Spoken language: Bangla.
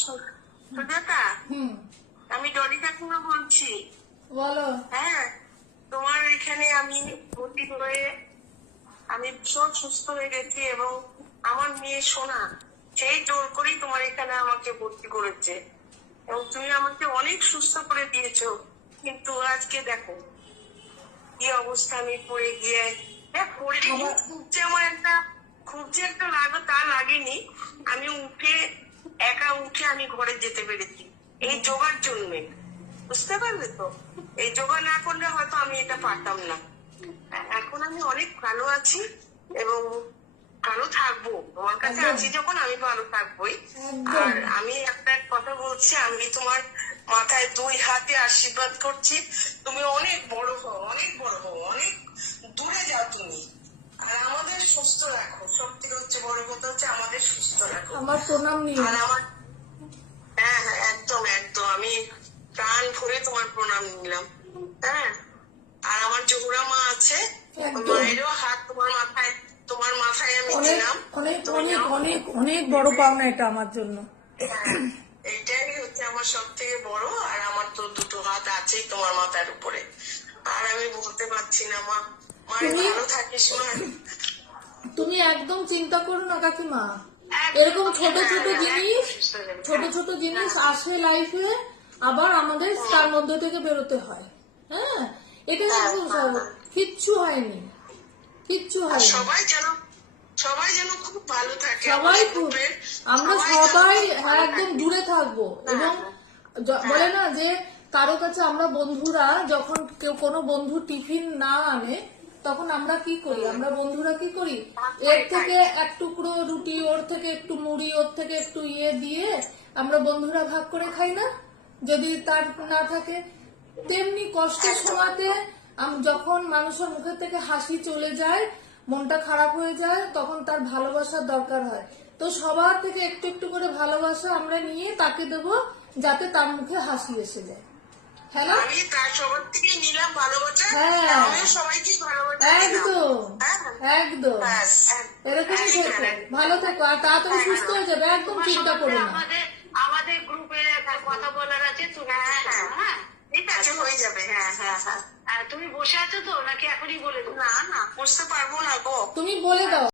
সুজাতা, আমি ডলি কাকিমা বলছি। বলো। হ্যাঁ, তোমার এখানে আমি ভর্তি হয়ে আমি ভীষণ সুস্থ হয়ে গেছি এবং আমার মেয়ে সোনা সেই জোর করেই তোমার এখানে আমাকে ভর্তি করেছে এবং তুমি আমাকে অনেক সুস্থ করে দিয়েছো। কিন্তু আজকে দেখো কি অবস্থা, আমি পড়ে গিয়ে পড়ে খুব যে একটা লাগো তা লাগেনি। আমি একা উঠে আমি ঘরে যেতে পেরেছি এই যোগার জন্য, বুঝতে পারলে তো? এই যোগা না করলে হয়তো আমি এটা পারতাম না। এখন আমি অনেক ভালো আছি এবং ভালো থাকবো। তোমার কাছে আছি যখন আমি ভালো থাকবোই। আর আমি একটা কথা বলছি, আমি তোমার মাথায় 2 হাতে আশীর্বাদ করছি, তুমি অনেক বড় হও, অনেক বড় হও, অনেক দূরে যাও তুমি। আর আমাদের সুস্থ রাখো, সবথেকে হচ্ছে বড় কথা হচ্ছে আমাদের সুস্থ রাখো। আমার প্রণাম নিও। আর আমার হ্যাঁ হ্যাঁ, একদম একদম, আমি প্রাণ ভরে তোমার প্রণাম নিলাম। হ্যাঁ, আর আমার জহুরা মা আছে, মায়েরও হাত তোমার মাথায় আমি দিলাম। অনেক অনেক অনেক অনেক বড় পাওনা এটা আমার জন্য। এইটাই হচ্ছে আমার সব থেকে বড়। আর আমার তো 2 হাত আছেই তোমার মাথার উপরে। আর আমি বলতে পারছি না মা, ভালো থাকিস মা। তুমি একদম চিন্তা করো না কাকিমা, এরকম ছোট ছোট জিনিস আসে লাইফে, আবার আমাদের তার মধ্যে থেকে বেরোতে হয়। হ্যাঁ, এটা একদম স্বাভাবিক। কিচ্ছু হয়নি। সবাই যেন খুব ভালো থাকে, আমরা সবাই একদম দূরে থাকবো। এবং বলে না যে কারো কাছে আমরা বন্ধুরা, যখন কেউ কোনো বন্ধু টিফিন না আনে তখন আমরা কি করি, আমরা বন্ধুরা কি করি, এর থেকে এক টুকরো রুটি, ওর থেকে একটু মুড়ি, ওর থেকে একটু দিয়ে আমরা বন্ধুরা ভাগ করে খাই না, যদি তার না থাকে। তেমনি কষ্টের সময়তে যখন মানুষের মুখের থেকে হাসি চলে যায়, মনটা খারাপ হয়ে যায়, তখন তার ভালোবাসার দরকার হয়। তো সবার থেকে একটু একটু করে ভালোবাসা আমরা নিয়ে তাকে দেবো, যাতে তার মুখে হাসি এসে যায়। হ্যাঁ, আমি তার সবার থেকে নিলাম ভালোবাসা। সবাইকে ভালোবাসা একদম এরকমই থেকো, ভালো থেকো, আর তাড়াতাড়ি সুস্থ হয়ে যাবে, একদম চিন্তা করো না। আমাদের গ্রুপে কথা বলার আছে, তুমি ঠিক আছে, হয়ে যাবে। হ্যাঁ হ্যাঁ হ্যাঁ, তুমি বসে আছো তো নাকি এখনই বলে দেবো? না না, বসতে পারবো না গো, তুমি বলে দাও।